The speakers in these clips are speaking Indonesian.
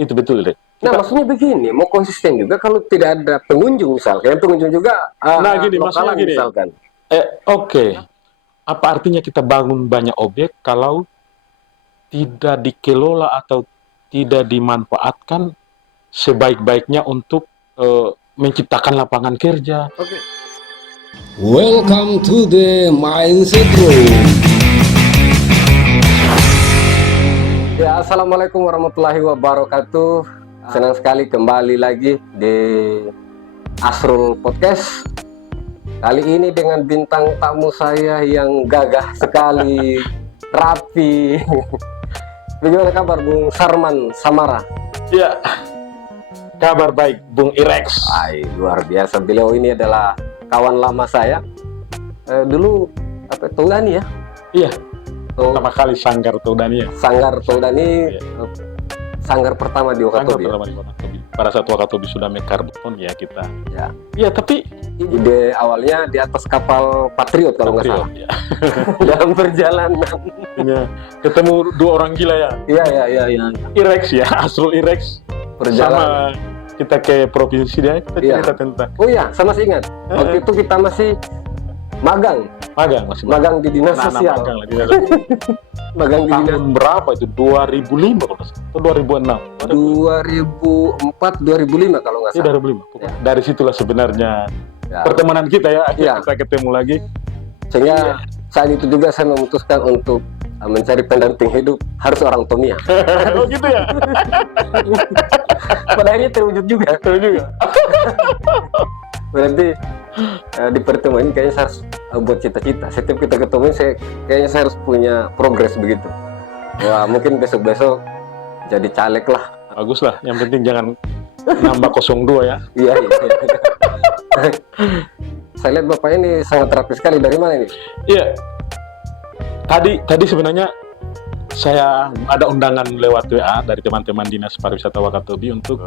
Itu betul deh. Nah, maksudnya begini, mau konsisten juga kalau tidak ada pengunjung misalkan, yang pengunjung juga Nah gini, maksudnya lokalan gini. misalkan. Oke. Apa artinya kita bangun banyak objek kalau tidak dikelola atau tidak dimanfaatkan sebaik-baiknya untuk menciptakan lapangan kerja. Oke. Welcome to the Mindset Room. Ya, assalamualaikum warahmatullahi wabarakatuh. Senang sekali kembali lagi di Asrul Podcast. Kali ini dengan bintang tamu saya yang gagah sekali, rapi. Bagaimana kabar Bung Sarman Samara? Ya, kabar baik, Bung Irex. Ay, luar biasa. Beliau ini adalah kawan lama saya. Dulu Todani ya? Iya. Pertama kali Sanggar Todani ya. Sanggar Todani, sanggar pertama di Sanggar Wakatobi. pertama di Wakatobi. Pada saat Wakatobi sudah mekar beton ya kita. Ya. Ya tapi Ide awalnya di atas kapal Patriot kalau nggak salah. ya. Dalam perjalanan. Ya, ketemu dua orang gila ya. Iya. Irex ya, Asrul Irex. Perjalanan. Sama kita ke provinsi dia, kita Iya. cerita tentang Oh iya, saya masih ingat. Waktu itu kita masih magang magang di dinas sosial. magang lagi. Magang di dinas Tahun berapa itu? 2005 kalau nggak salah. Atau 2006? 2004 2005 kalau nggak Iya, salah. 2005. Ya. Dari situlah sebenarnya Ya. pertemanan kita ya. Akhirnya Iya. kita ketemu lagi. Sehingga saat itu juga saya memutuskan untuk mencari pendamping hidup harus orang Tomia. Oh gitu ya? Pada akhirnya terwujud juga. Betul juga. Berarti di pertemuan ini kayaknya saya harus buat cita-cita. Setiap kita ketemu kayaknya saya harus punya progres begitu. Wah, mungkin besok-besok jadi caleg lah. Bagus lah. Yang penting jangan nambah 02 ya. Iya. Saya lihat Bapak ini sangat rapi sekali. Dari mana ini? Iya. Tadi sebenarnya saya ada undangan lewat WA dari teman-teman Dinas Pariwisata Wakatobi untuk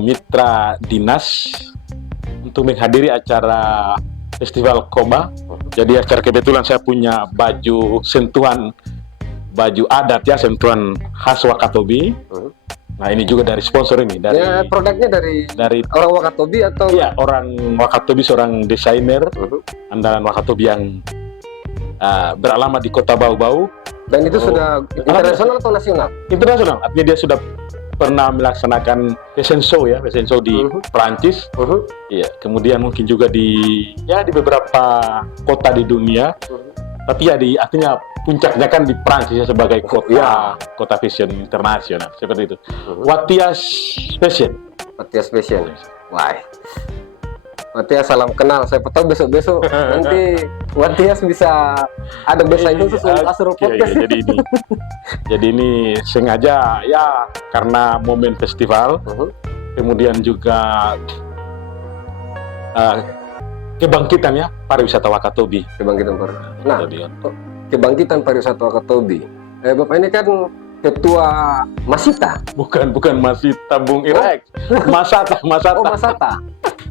mitra dinas untuk menghadiri acara Festival Koba. Jadi acara kebetulan saya punya baju sentuhan, baju adat ya, sentuhan khas Wakatobi. Nah ini juga dari sponsor ini, dari Ya, produknya dari orang Wakatobi atau? ya orang Wakatobi, seorang desainer andalan Wakatobi yang beralamat di Kota Bau-Bau. Dan itu sudah internasional atau nasional? Internasional, artinya dia sudah pernah melaksanakan fashion show ya, fashion show di Perancis. Iya, kemudian mungkin juga di beberapa kota di dunia. Tapi ya artinya puncaknya kan di Perancis ya, sebagai kota fashion internasional seperti itu. Watias Fashion. Matias Fashion. Wah. Matias, salam kenal. Saya tahu besok-besok nanti Matias bisa ada besok khusus untuk Asrul Podcast. Iya, jadi ini sengaja ya karena momen festival. Kemudian juga kebangkitan ya pariwisata Wakatobi. Kebangkitan pariwisata. Nah, Jadi, kebangkitan pariwisata Wakatobi. Bapak ini kan ketua Masita. bukan Masita, Bung Irex. Masata. Oh, Masata.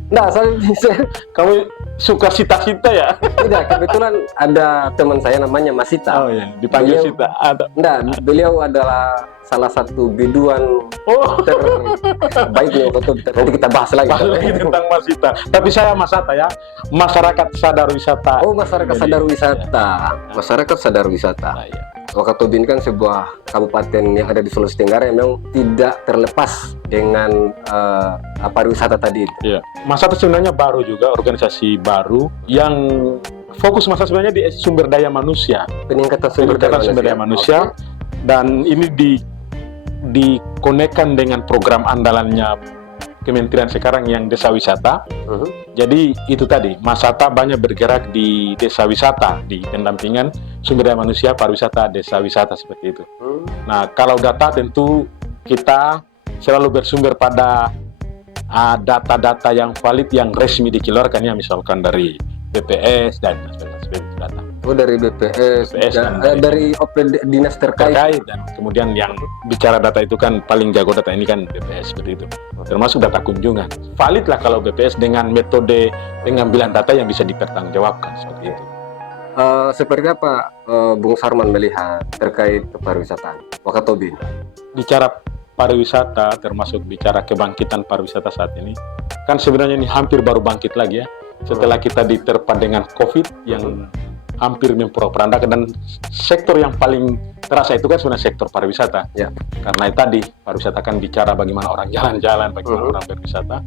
Nah, saya Kamu suka sita-sita ya? tidak, kebetulan ada teman saya namanya Masita. Oh iya, dipanggil Beliau- Sita. Ada. Nah, beliau adalah salah satu biduan Oh, terbaik di Wakatobi. Nanti kita bahas lagi. lagi tentang Masita. Tapi saya Masata ya, masyarakat sadar wisata. Oh, masyarakat Jadi, sadar wisata. Masyarakat sadar wisata. Nah, iya. Wakatobi ini kan sebuah kabupaten yang ada di Sulawesi Tenggara yang memang tidak terlepas dengan pariwisata tadi itu. Iya. Masata sebenarnya baru juga, organisasi baru yang fokus masa sebenarnya di sumber daya manusia. Peningkatan sumber Sumber daya manusia. Dan ini dikonekkan dengan program andalannya Kementerian sekarang yang desa wisata. Jadi itu tadi, Masata banyak bergerak di desa wisata, di pendampingan sumber daya manusia, pariwisata, desa wisata seperti itu. Nah, kalau data tentu kita selalu bersumber pada data-data yang valid, yang resmi dikeluarkan ya, misalkan dari BPS dan sebagainya data. Oh, dari BPS, dan dari dinas terkait. Dan kemudian yang bicara data itu kan paling jago data ini kan BPS seperti itu, termasuk data kunjungan. Valid lah kalau BPS dengan metode pengambilan data yang bisa dipertanggungjawabkan seperti itu. Seperti apa Bung Sarman melihat terkait kepariwisataan Wakatobi? Bicara pariwisata, termasuk bicara kebangkitan pariwisata saat ini, kan sebenarnya ini hampir baru bangkit lagi ya. Setelah kita diterpa dengan COVID yang hampir memporak-porandakan, dan sektor yang paling terasa itu kan sebenarnya sektor pariwisata. Ya. Karena tadi pariwisata kan bicara bagaimana orang jalan-jalan, bagaimana orang berwisata.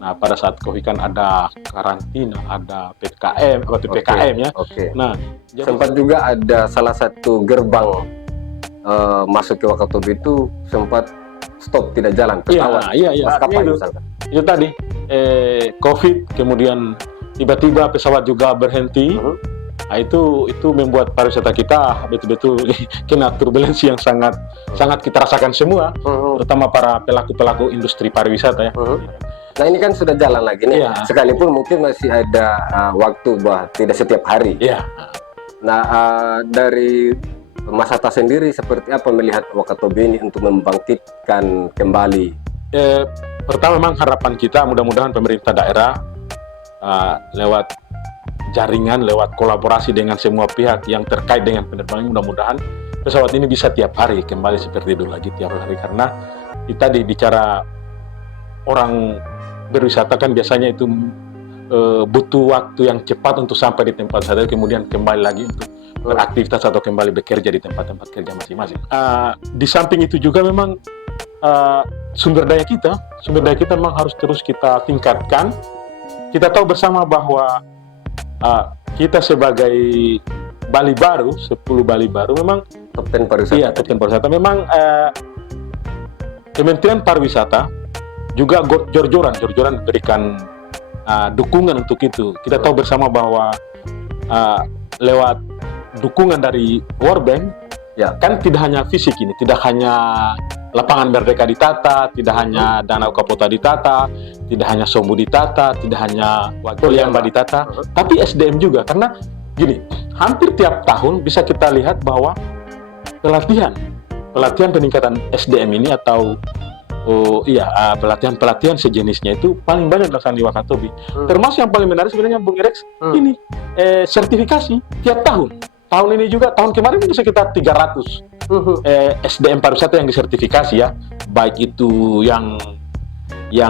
Nah, pada saat COVID kan ada karantina, ada PPKM, atau PPKM ya. Oke. Nah, jadi Sempat juga ada salah satu gerbang masuk ke Wakatobi itu sempat stop, tidak jalan pesawat. iya, maskapai itu. misalkan. Itu tadi COVID, kemudian tiba-tiba pesawat juga berhenti. Nah, itu membuat pariwisata kita betul-betul kena turbulensi yang sangat kita rasakan semua, terutama para pelaku industri pariwisata ya. Nah, ini kan sudah jalan lagi nih. Iya. Sekalipun mungkin masih ada waktu, tidak setiap hari. Iya. Nah, dari Mas Hatta sendiri seperti apa melihat Wakatobi ini untuk membangkitkan kembali? Pertama memang harapan kita mudah-mudahan pemerintah daerah lewat jaringan, lewat kolaborasi dengan semua pihak yang terkait dengan penerbangan, mudah-mudahan pesawat ini bisa tiap hari kembali seperti dulu lagi tiap hari, karena kita bicara orang berwisata kan biasanya itu butuh waktu yang cepat untuk sampai di tempat wisata, kemudian kembali lagi untuk beraktivitas atau kembali bekerja di tempat-tempat kerja masing-masing. Di samping itu juga memang sumber daya kita memang harus terus kita tingkatkan. Kita tahu bersama bahwa kita sebagai Bali Baru, 10 Bali Baru memang Top 10 pariwisata. iya, top 10 pariwisata. Memang Kementerian Pariwisata juga jor-joran berikan dukungan untuk itu. Kita tahu bersama bahwa lewat dukungan dari World Bank, Ya. kan tidak hanya fisik ini, tidak hanya lapangan Merdeka ditata, tidak hanya Danau Kapota ditata, tidak hanya Sombu ditata, tidak hanya Wajoliamba ditata, tapi SDM juga. Karena gini, hampir tiap tahun bisa kita lihat bahwa pelatihan peningkatan SDM ini atau pelatihan sejenisnya itu paling banyak dilaksanakan di Wakatobi. Termasuk yang paling menarik sebenarnya Bung Irex, ini sertifikasi tiap tahun. Tahun ini juga, tahun kemarin itu sekitar 300 SDM pariwisata yang disertifikasi ya, baik itu yang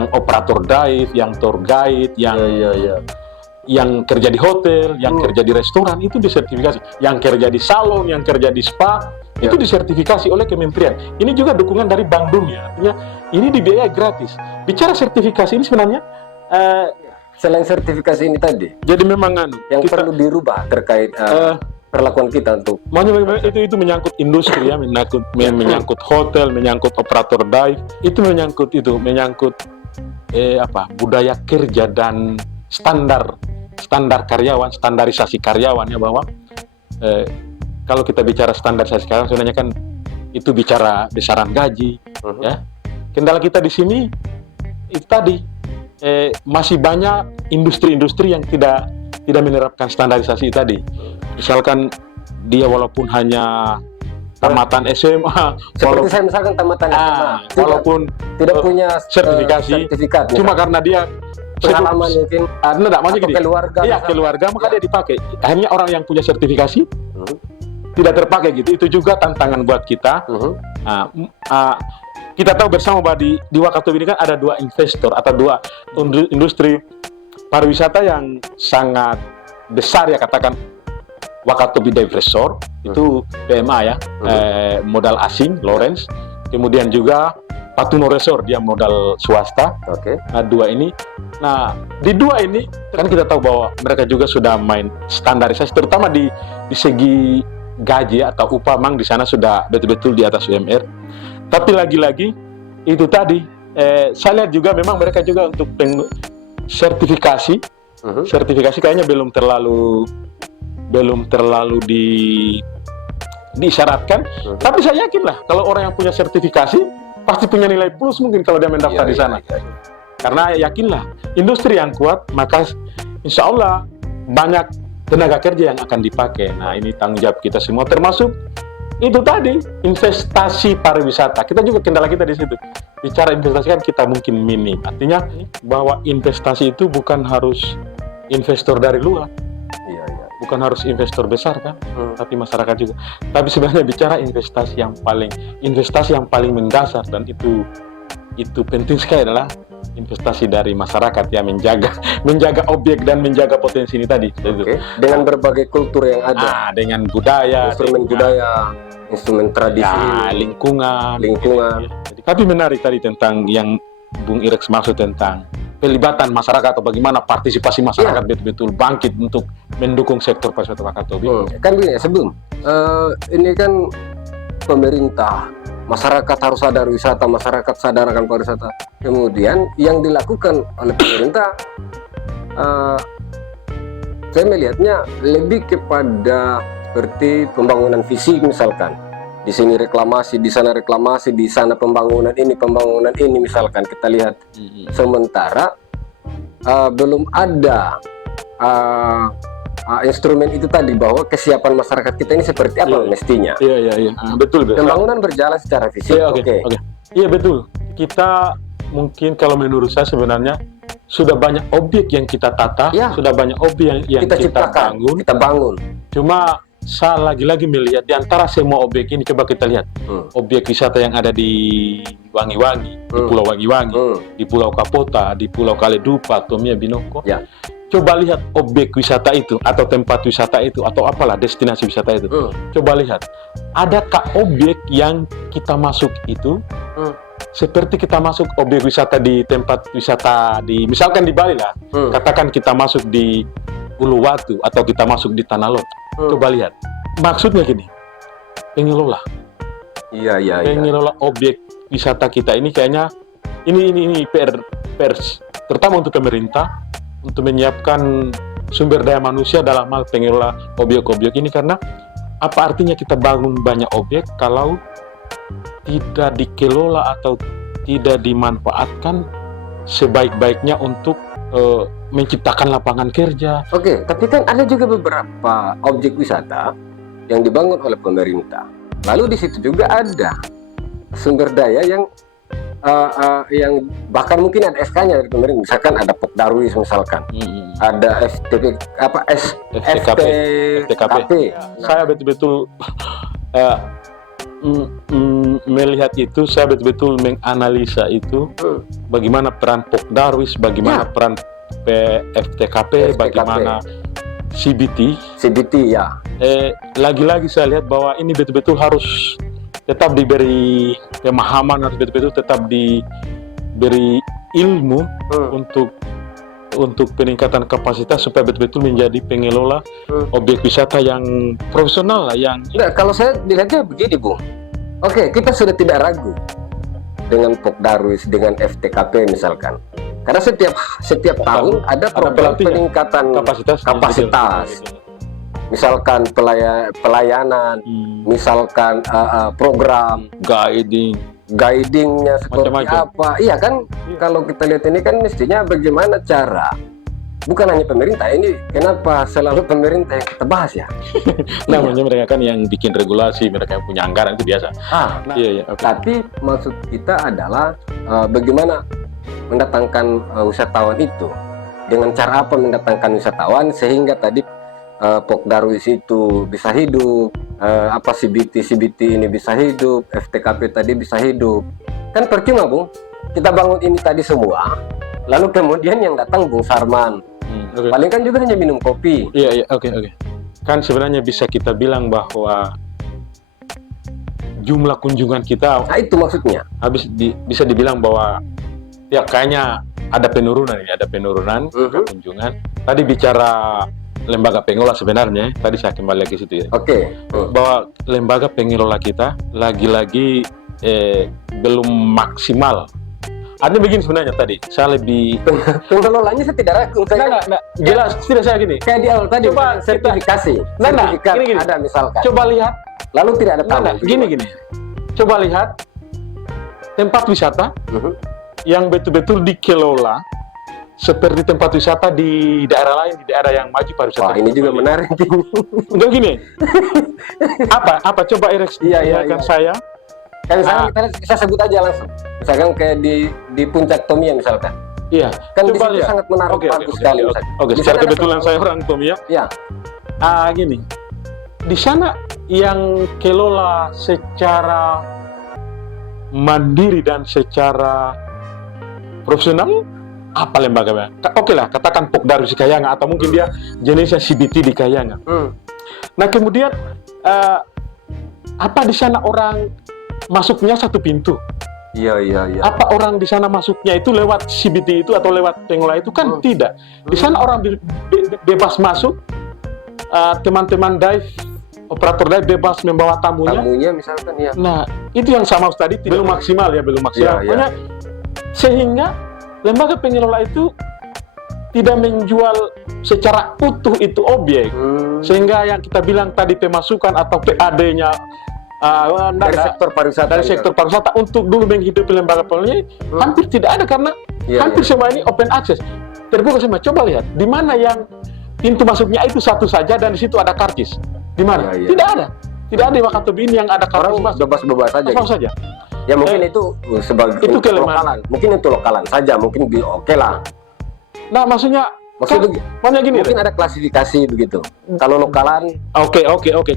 operator dive, yang tour guide, yang kerja di hotel, yang kerja di restoran, itu disertifikasi, yang kerja di salon, yang kerja di spa, itu disertifikasi oleh kementerian. Ini juga dukungan dari Bank Dunia, artinya ini dibiayai gratis. Bicara sertifikasi ini sebenarnya Selain sertifikasi ini tadi, jadi memang yang perlu dirubah terkait perlakuan kita untuk itu menyangkut industri ya, menyangkut hotel, menyangkut operator dive, itu menyangkut budaya kerja dan standar karyawan, standarisasi karyawan ya, bahwa kalau kita bicara standarisasi karyawan sebenarnya kan itu bicara besaran gaji ya. Kendala kita di sini itu tadi masih banyak industri-industri yang tidak menerapkan standarisasi tadi. Misalkan dia walaupun hanya tamatan SMA, seperti saya misalkan tamatan SMA, walaupun tidak punya sertifikat, cuma karena dia pengalaman mungkin enggak maksudnya atau gini, keluarga, iya keluarga, maka dia dipakai. Akhirnya orang yang punya sertifikasi tidak terpakai gitu. Itu juga tantangan buat kita. Kita tahu bersama bahwa di Wakatobi ini kan ada dua investor atau dua industri pariwisata yang sangat besar ya, katakan Wakatobi Dive Resort itu PMA ya, modal asing Lawrence, kemudian juga Patuno Resort dia modal swasta. Nah, di dua ini kan kita tahu bahwa mereka juga sudah main standarisasi, terutama di segi gaji atau upah, memang di sana sudah betul-betul di atas UMR. Tapi lagi-lagi itu tadi saya lihat juga memang mereka juga untuk sertifikasi kayaknya belum terlalu disyaratkan. Tapi saya yakin lah kalau orang yang punya sertifikasi pasti punya nilai plus mungkin kalau dia mendaftar di sana. Karena yakinlah industri yang kuat, maka insya Allah banyak tenaga kerja yang akan dipakai. Nah, ini tanggung jawab kita semua, termasuk itu tadi investasi pariwisata. Kita juga kendala kita di situ. Bicara investasi kan kita mungkin minim. Artinya bahwa investasi itu bukan harus investor dari luar. bukan harus investor besar kan, tapi masyarakat juga. Tapi sebenarnya bicara investasi yang paling mendasar dan itu penting sekali adalah investasi dari masyarakat ya, menjaga objek dan menjaga potensi ini tadi. Oke. Dengan berbagai kultur yang ada, dengan budaya, instrumen tradisi, lingkungan. Lingkungan. Tapi menarik tadi tentang yang Bung Irex maksud tentang pelibatan masyarakat atau bagaimana partisipasi masyarakat betul-betul bangkit untuk mendukung sektor pariwisata Wakatobi. Kan begini ya, sebelum ini kan pemerintah, masyarakat harus sadar wisata, masyarakat sadar akan pariwisata. Kemudian yang dilakukan oleh pemerintah, saya melihatnya lebih kepada seperti pembangunan fisik misalkan. Di sini reklamasi, di sana reklamasi, di sana pembangunan ini misalkan kita lihat. Sementara belum ada instrumen itu tadi, bahwa kesiapan masyarakat kita ini seperti apa mestinya. Iya. Betul. Pembangunan berjalan secara fisik. Oke. Iya betul. Kita mungkin kalau menurut saya sebenarnya sudah banyak objek yang kita tata, sudah banyak objek yang kita ciptakan, kita bangun. Cuma saya lagi-lagi melihat di antara semua objek ini, coba kita lihat objek wisata yang ada di Wangi-Wangi, di Pulau Wangi-Wangi, di Pulau Kapota, di Pulau Kaledupa, Tomia, Binoko. Coba lihat objek wisata itu atau tempat wisata itu atau apalah destinasi wisata itu. Coba lihat, adakah objek yang kita masuk itu seperti kita masuk objek wisata di tempat wisata di, misalkan di Bali lah, katakan kita masuk di Uluwatu atau kita masuk di Tanah Lot. Coba lihat, maksudnya gini, pengelola pengelola objek wisata kita ini kayaknya ini PR terutama untuk pemerintah untuk menyiapkan sumber daya manusia dalam hal pengelola objek-objek ini. Karena apa artinya kita bangun banyak objek kalau tidak dikelola atau tidak dimanfaatkan sebaik-baiknya untuk menciptakan lapangan kerja. Oke, tapi kan ada juga beberapa objek wisata yang dibangun oleh pemerintah. Lalu di situ juga ada sumber daya yang bahkan mungkin ada SK-nya dari pemerintah. Misalkan ada Pok Darwis misalkan, ada FTKP. Saya betul-betul melihat itu, saya betul-betul menganalisa itu, bagaimana peran Pok Darwis, bagaimana peran FTKP, bagaimana CBT ya. Lagi-lagi saya lihat bahwa ini betul-betul harus tetap diberi pemahaman, harus betul-betul tetap diberi ilmu untuk peningkatan kapasitas supaya betul-betul menjadi pengelola objek wisata yang profesional lah, yang kalau saya dilihatnya begini, Bung. Oke, kita sudah tidak ragu dengan Pok Darwis, dengan FTKP misalkan. Karena setiap tahun ada program peningkatan kapasitas. Misalkan pelayanan, misalkan program guidingnya seperti apa. Iya kan, kalau kita lihat ini kan mestinya bagaimana cara, bukan hanya pemerintah, ini kenapa selalu pemerintah yang kita bahas ya. Namanya mereka kan yang bikin regulasi, mereka yang punya anggaran, itu biasa. Tapi maksud kita adalah bagaimana mendatangkan wisatawan itu, dengan cara apa mendatangkan wisatawan sehingga tadi Pok Darwis itu bisa hidup, CBT ini bisa hidup, FTKP tadi bisa hidup. Kan percuma, Bung, kita bangun ini tadi semua, lalu kemudian yang datang Bung Sarman, paling kan juga hanya minum kopi. Oke. Kan sebenarnya bisa kita bilang bahwa jumlah kunjungan kita, itu maksudnya, bisa dibilang bahwa ya kayaknya ada penurunan kunjungan. Tadi bicara lembaga pengelola, sebenarnya tadi saya kembali lagi situ ya. Bahwa lembaga pengelola kita lagi-lagi belum maksimal. Artinya begini, sebenarnya tadi saya lebih pengelolanya saya tidak ragu. Jelas tidak, saya gini. Kayak di awal tadi, coba sertifikasi. Gini. Ada misalkan. Coba lihat. Lalu tidak ada tamu. Gini. Coba lihat tempat wisata yang betul-betul dikelola seperti tempat wisata di daerah lain, di daerah yang maju pariwisata. Wah, ini juga menarik. Enggak gini. Apa coba Irex kan saya? Kan misalkan kita sebut aja langsung. Misalkan kayak di Puncak Tomia misalkan. Iya. Kan coba lihat. Sangat menarik, bagus sekali. Oke, secara kebetulan saya orang Tomia. Iya. gini, di sana yang kelola secara mandiri dan secara profesional apa lembaganya? Oke lah, katakan Pokdaru di Kayangan atau mungkin dia jenisnya CBT di Kayangan. Nah kemudian apa di sana orang masuknya satu pintu? Iya. Apa orang di sana masuknya itu lewat CBT itu atau lewat pengelola itu kan tidak. Di sana orang bebas masuk, teman-teman dive, operator dive bebas membawa tamunya misalkan ya. Nah itu yang sama tadi belum maksimal ya, belum maksimal. Iya. Makanya, sehingga lembaga pengelola itu tidak menjual secara utuh itu objek, sehingga yang kita bilang tadi pemasukan atau PAD-nya Dari sektor pariwisata untuk dulu menghidupi lembaga pengelola hampir tidak ada karena hampir semua ini open access, terbuka semua. Coba lihat di mana yang pintu masuknya itu satu saja dan di situ ada karcis. Di mana? Tidak ada di Wakatobi ini yang ada karcis orang masuk. bebas saja. Bebas saja. Ya mungkin itu sebagai itu lokalan. Mungkin itu lokalan saja, mungkin oke lah. Nah maksudnya Maksudnya gini, mungkin ada klasifikasi begitu. Kalau lokalan, oke.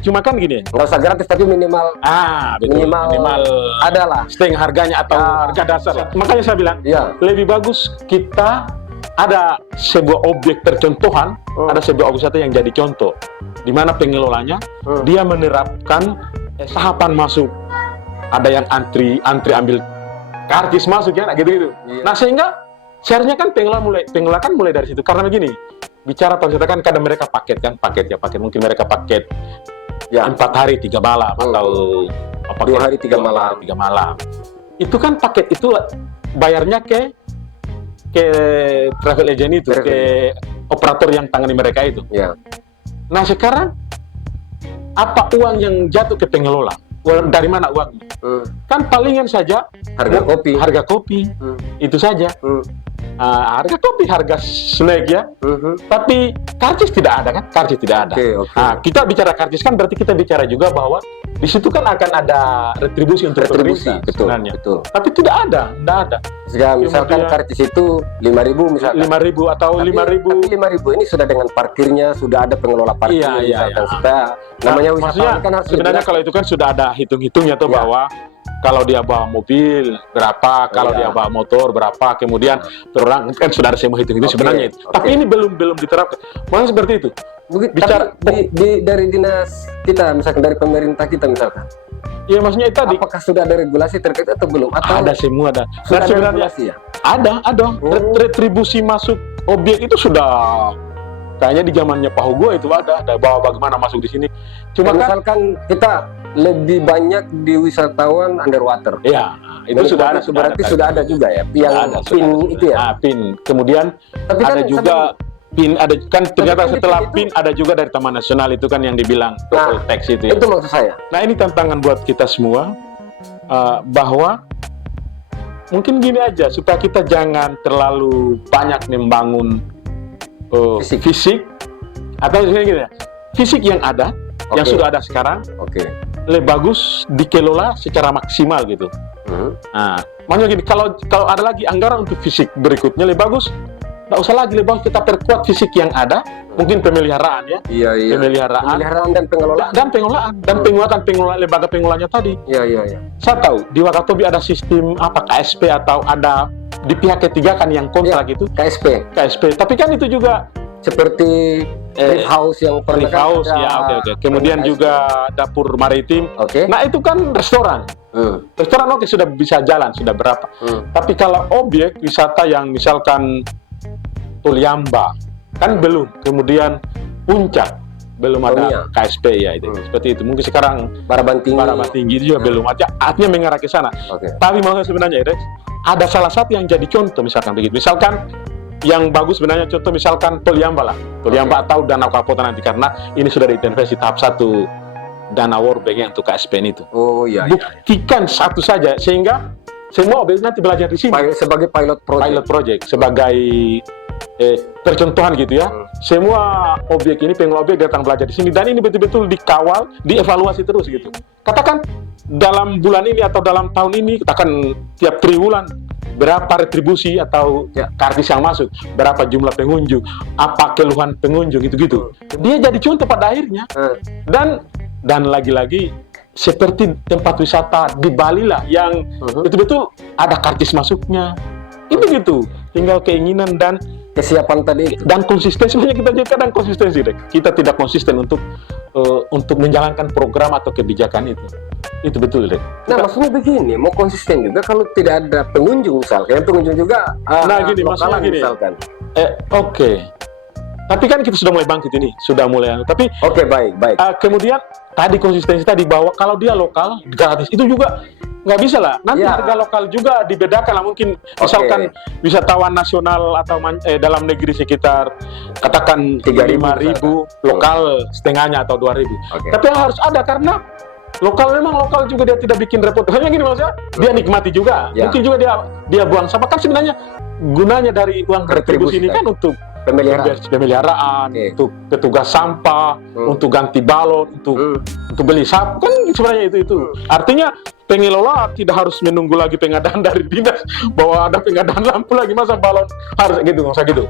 Cuma kan gini, nggak usah gratis tapi minimal. Betul. Minimal adalah setengah harganya atau harga dasar. Makanya saya bilang, lebih bagus kita ada sebuah objek percontohan, ada sebuah objek wisata yang jadi contoh, di mana pengelolanya dia menerapkan tahapan masuk. Ada yang antri ambil karcis masuk ya, gitu. Nah sehingga seharusnya kan pengelola kan mulai dari situ, karena begini, bicara pariwisata kan kadang mereka paket mungkin mereka paket 4 hari 3 malam atau 2 hari 3 malam. Itu kan paket itu bayarnya ke travel agent itu, ke operator yang tangani mereka itu. Nah sekarang apa uang yang jatuh ke pengelola? Dari mana uangnya? Kan palingan saja harga kopi itu saja. Harga kopi, harga snack ya. Tapi karcis tidak ada kan? Karcis tidak ada. Nah, kita bicara karcis kan berarti kita bicara juga bahwa di situ kan akan ada retribusi untuk pemerintah sebenarnya. Betul. Tapi tidak ada. Jika misalkan karcis itu 5.000 misalkan. 5.000 atau 5.000. Tapi 5.000 ini sudah dengan parkirnya, sudah ada pengelola parkir. Misalkan supaya namanya wisatawan kan harus sebenarnya kalau itu kan sudah ada hitung-hitungnya tuh bahwa kalau dia bawa mobil berapa, kalau dia bawa motor berapa, kemudian orang kan sudah ada semua hitung-hitung sebenarnya itu. Tapi ini belum diterapkan. Makanya seperti itu. Bicara dari dinas kita, misalkan dari pemerintah kita misalkan. Iya maksudnya itu tadi. Apakah sudah ada regulasi terkait atau belum? Atau ada semua ada. Sudah ada sebenarnya regulasi ya? Ada. Retribusi masuk objek itu sudah kayaknya di zamannya Pak Hugo itu ada bahwa bagaimana masuk di sini. Cuma kan, misalkan kita lebih banyak di wisatawan underwater. Ya, itu sudah ada. Berarti sudah ada juga ya, yang PIN itu ya. PIN. Kemudian tapi ada kan juga PIN, ada kan ternyata setelah itu, PIN ada juga dari Taman Nasional itu kan yang dibilang total tax itu ya. Itu maksud saya. Nah ini tantangan buat kita semua bahwa mungkin gini aja supaya kita jangan terlalu banyak membangun fisik atau gini ya, fisik yang ada yang sudah ada sekarang lebih bagus dikelola secara maksimal gitu. Nah, makanya gini, kalau ada lagi anggaran untuk fisik berikutnya lebih bagus, nggak usah lagi, lebih bagus kita perkuat fisik yang ada, mungkin pemeliharaan ya. Pemeliharaan dan pengelolaan dan penguatan lembaga pengelolanya tadi. Saya tahu di Wakatobi ada sistem KSP atau ada di pihak ketiga kan yang kontrak itu KSP. Tapi kan itu juga seperti Reef House yang pernah kemudian juga dapur maritim. Nah itu kan restoran. Restoran sudah bisa jalan, sudah berapa. Tapi kalau objek wisata yang misalkan Tuliamba kan belum, kemudian Puncak belum ada KSP ya itu. Seperti itu. Mungkin sekarang Baraban Tinggi itu juga belum ada. Artinya mengarah ke sana. Tapi maksudnya sebenarnya ada salah satu yang jadi contoh misalkan begitu. Misalkan yang bagus sebenarnya contoh misalkan Tuliamba lah. Tuliamba atau Danau Kapota nanti, karena ini sudah diintervensi tahap 1 dana World Bank untuk KSP itu. Buktikan satu saja sehingga semua objek nanti belajar di sini sebagai pilot project sebagai percontohan gitu ya. Semua objek ini pengelola objek datang belajar di sini dan ini betul-betul dikawal, dievaluasi terus gitu. Katakan dalam bulan ini atau dalam tahun ini, katakan tiap triwulan berapa retribusi atau kartis yang masuk, berapa jumlah pengunjung, apa keluhan pengunjung, gitu-gitu. Dia jadi contoh pada akhirnya. Dan lagi-lagi seperti tempat wisata di Bali lah yang betul-betul ada kartis masuknya. Itu gitu. Tinggal keinginan dan kesiapan tadi itu. Dan konsistensi, sebenarnya kita juga kadang konsistensi deh. Kita tidak konsisten untuk menjalankan program atau kebijakan itu. Itu betul deh. Nah, maksudnya begini, mau konsisten juga kalau tidak ada pengunjung misalkan, pengunjung juga gini, maksudnya gini. Misalkan. Oke. Tapi kan kita sudah mulai bangkit ini, sudah mulai. Tapi baik. Kemudian tadi konsistensi tadi bahwa kalau dia lokal gratis itu juga nggak bisa lah. Nanti harga lokal juga dibedakan lah, mungkin misalkan wisatawan nasional atau dalam negeri sekitar katakan 3.500, lokal setengahnya atau 2.000. Tapi yang harus ada karena lokal memang lokal juga dia tidak bikin repot. Hanya gini maksudnya, dia nikmati juga. Mungkin juga dia buang sampah, kan sebenarnya gunanya dari uang retribusi ini kan untuk pemeliharaan, untuk petugas sampah, untuk ganti balon, untuk beli sapu, kan sebenarnya itu. Artinya pengelola tidak harus menunggu lagi pengadaan dari dinas bahwa ada pengadaan lampu lagi, masa balon harus gitu, nggak usah gitu.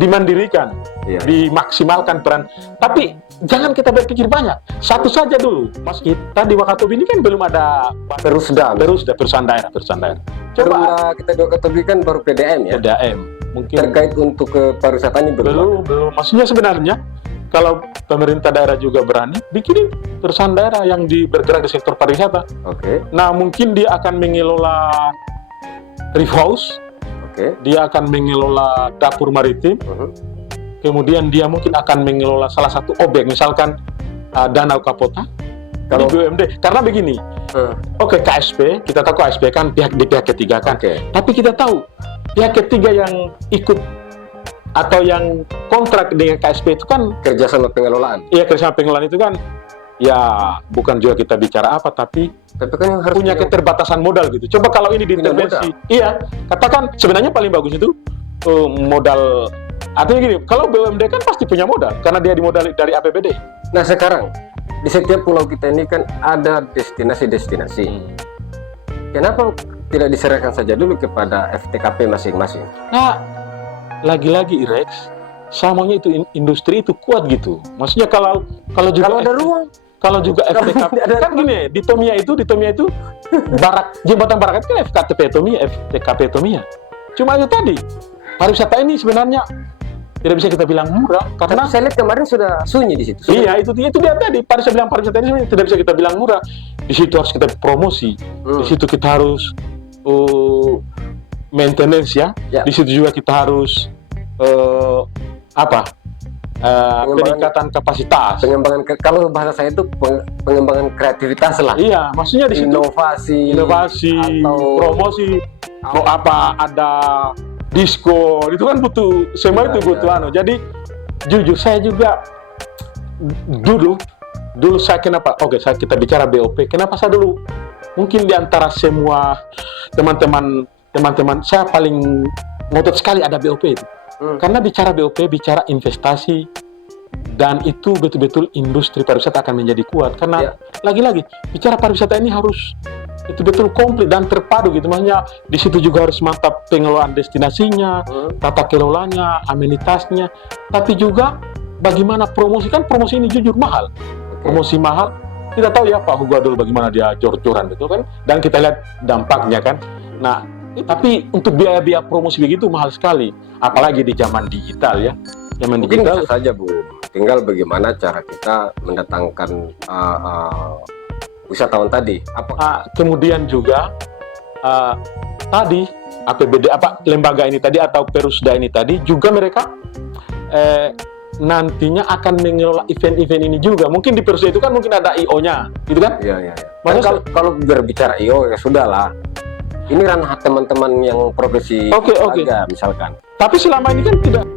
Dimandirikan, dimaksimalkan peran. Tapi jangan kita berpikir banyak. Satu saja dulu. Mas, kita di Wakatobi ini kan belum ada perusahaan daerah. Coba kita di Wakatobi kan baru PDM ya. PDM. Mungkin terkait untuk pariwisata ini belum. Maksudnya sebenarnya kalau pemerintah daerah juga berani bikin perusahaan daerah yang bergerak di sektor pariwisata. Nah, mungkin dia akan mengelola reef house. Dia akan mengelola dapur maritim. Kemudian dia mungkin akan mengelola salah satu objek, misalkan Danau Kapota. Kalau BUMD, karena begini. KSP, kita tahu KSP kan pihak ketiga kan. Tapi kita tahu pihak ketiga yang ikut atau yang kontrak dengan KSP itu kan kerjasama pengelolaan. Iya, kerjasama pengelolaan itu kan ya bukan juga kita bicara apa, tapi kan harus punya keterbatasan modal gitu. Coba kalau ini diintervensi, katakan sebenarnya paling bagus itu modal. Artinya gini, kalau BUMD kan pasti punya modal karena dia dimodali dari APBD. Nah, sekarang di setiap pulau kita ini kan ada destinasi-destinasi. Kenapa tidak diserahkan saja dulu kepada FTKP masing-masing? Nah, lagi-lagi Rex, samanya itu industri itu kuat gitu. Maksudnya kalau juga ada ruang, kalau juga FTKP kan gini, di Tomia itu barak jembatan Barak itu kan FTKP Tomia. Cuma itu tadi pariwisata ini sebenarnya tidak bisa kita bilang murah karena saya lihat kemarin sudah sunyi di situ. Iya, itu dia tadi. Saya bilang pariwisata ini tidak bisa kita bilang murah. Di situ harus kita promosi. Di situ kita harus maintenance ya. Di situ juga kita harus peningkatan kapasitas. Pengembangan kalau bahasa saya itu pengembangan kreativitas lah. Iya, maksudnya di situ inovasi, atau promosi. Mau ada disco, itu kan butuh semua itu butuh Jadi jujur saya juga dulu saya kenapa kita bicara BOP, kenapa saya dulu mungkin di antara semua teman-teman saya paling ngotot sekali ada BOP itu. Karena bicara BOP bicara investasi, dan itu betul-betul industri pariwisata akan menjadi kuat karena lagi-lagi bicara pariwisata ini harus betul-betul komplit dan terpadu gitu. Maksudnya di situ juga harus mantap pengelolaan destinasinya, tata kelolanya, amenitasnya, tapi juga bagaimana promosi. Kan promosi ini jujur mahal. Promosi mahal. Kita tahu ya Pak Hugo dulu bagaimana dia jor-joran gitu kan, dan kita lihat dampaknya kan. Nah, tapi untuk biaya-biaya promosi begitu mahal sekali, apalagi di zaman digital ya. Zaman mungkin digital bisa saja Bu, tinggal bagaimana cara kita mendatangkan wisatawan tadi. Kemudian juga tadi APBD lembaga ini tadi atau Perusda ini tadi juga mereka nantinya akan mengelola event-event ini juga. Mungkin di Perusda itu kan mungkin ada IO-nya, gitu kan? Iya. Kalau berbicara IO ya sudahlah. Ini ranah teman-teman yang profesi olahraga misalkan. Tapi selama ini kan tidak.